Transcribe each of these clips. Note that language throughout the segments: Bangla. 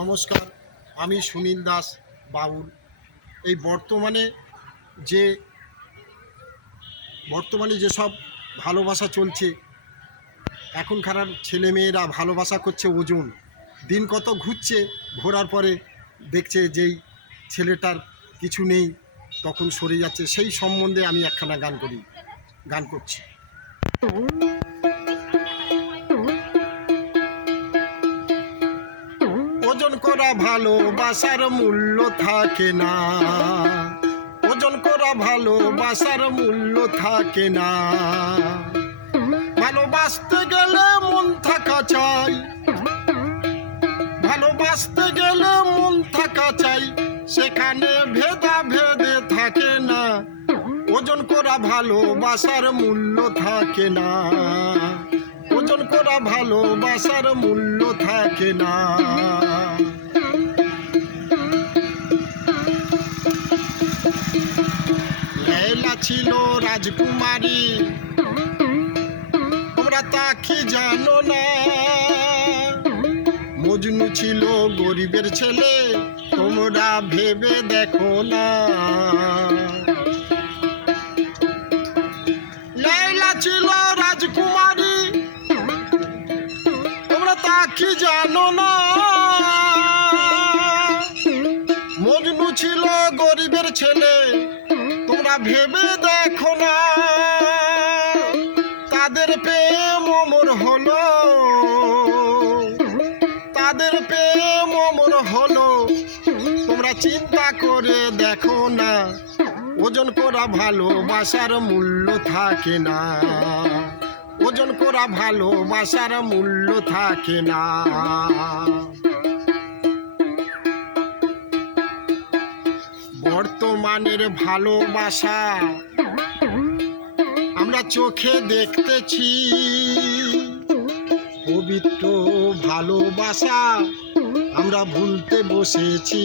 নমস্কার, আমি সুনীল দাস বাউল। এই বর্তমানে যেসব ভালোবাসা চলছে, এখনকার ছেলেমেয়েরা ভালোবাসা করছে ওজন। দিন কত ঘুরছে, ঘোরার পরে দেখছে যেই ছেলেটার কিছু নেই, তখন সরে যাচ্ছে। সেই সম্বন্ধে আমি একখানা গান করছি। ওজন করা ভালোবাসার মূল্য থাকে না, ওজন করা ভালোবাসার মূল্য থাকে না। ভালোবাসতে গেলে মন থাকা চাই, ভালোবাসতে গেলে মন থাকা চাই, সেখানে ভেদে থাকে না। ওজন করা ভালোবাসার মূল্য থাকে না, ওজন করা ভালোবাসার মূল্য থাকে না। লায়লা ছিল রাজকুমারী, তোমরা তা কি জানো না। মজনু ছিল গরিবের ছেলে, তোমরা ভেবে দেখো না। লায়লা ছিল রাজকুমারী, তোমরা তা কি জানো না। মজনু ছিল গরিবের ছেলে, তোমরা ভেবে দেখো না। তাদের প্রেম অমর হলো, তাদের প্রেম অমর হলো, তোমরা চিন্তা করে দেখো না। ওজন করা ভালোবাসার মূল্য থাকে না, ওজন করা ভালোবাসার মূল্য থাকে না। বর্তমানের ভালোবাসা আমরা চোখে দেখতেছি, পবিত্র ভালোবাসা আমরা ভুলতে বসেছি।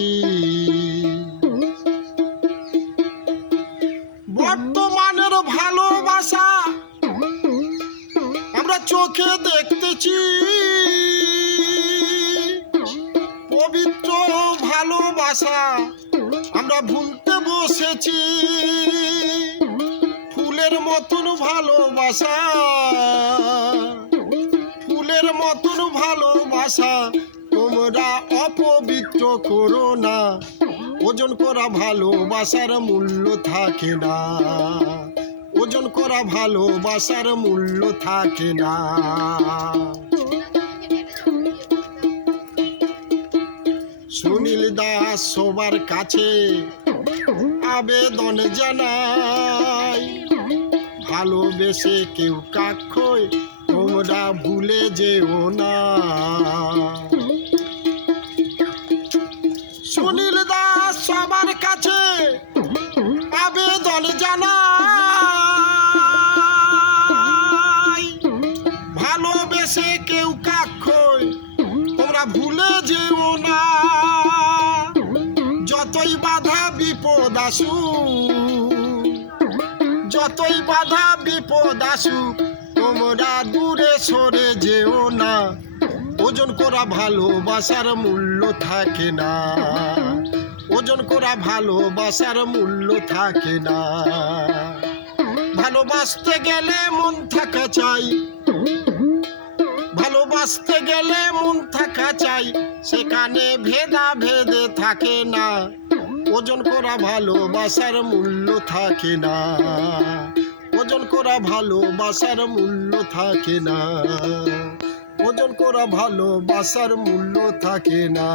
বর্তমানের ভালোবাসা আমরা চোখে দেখতেছি, পবিত্র ভালোবাসা আমরা ভুলতে বসেছি। ফুলের মতন ভালোবাসা, ফুলের মতন ভালোবাসা তোমরা অপবিত্র করো না। ওজন করা ভালোবাসার মূল্য থাকে না, ওজন করা ভালোবাসার মূল্য থাকে না। সুনীল দাস সবার কাছে আবেদন জানাই, ভালোবেসে কেউ কাক্ষই তোমরা ভুলে যেও না। সুনীল দাস সবার কাছে আবেদন জানাই, ভালোবেসে কেউ কাক্ষই তোমরা ভুলে যেও না। যতই বাধা বিপদ আসুক, যতই বাধা বিপদ আসুক, তোমরা দূরে সরে যেও না। ওজন করা ভালোবাসার মূল্য থাকে না, ওজন করা ভালোবাসার মূল্য থাকে না। ভালোবাসতে গেলে মন থাকা চাই, ভালোবাসতে গেলে মন থাকা চাই, সেখানে ভেদে থাকে না। ওজন করা ভালোবাসার মূল্য থাকে না, ওজন করা ভালোবাসার মূল্য থাকে না, ওজন করা ভালোবাসার মূল্য থাকে না।